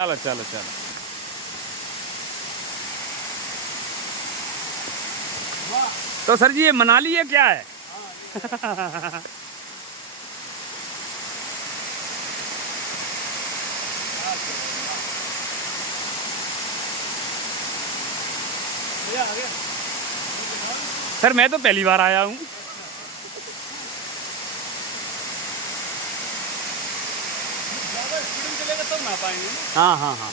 चलो चलो चलो। तो सर जी ये मनाली है क्या है? सर मैं तो पहली बार आया हूँ। हाँ हाँ हाँ।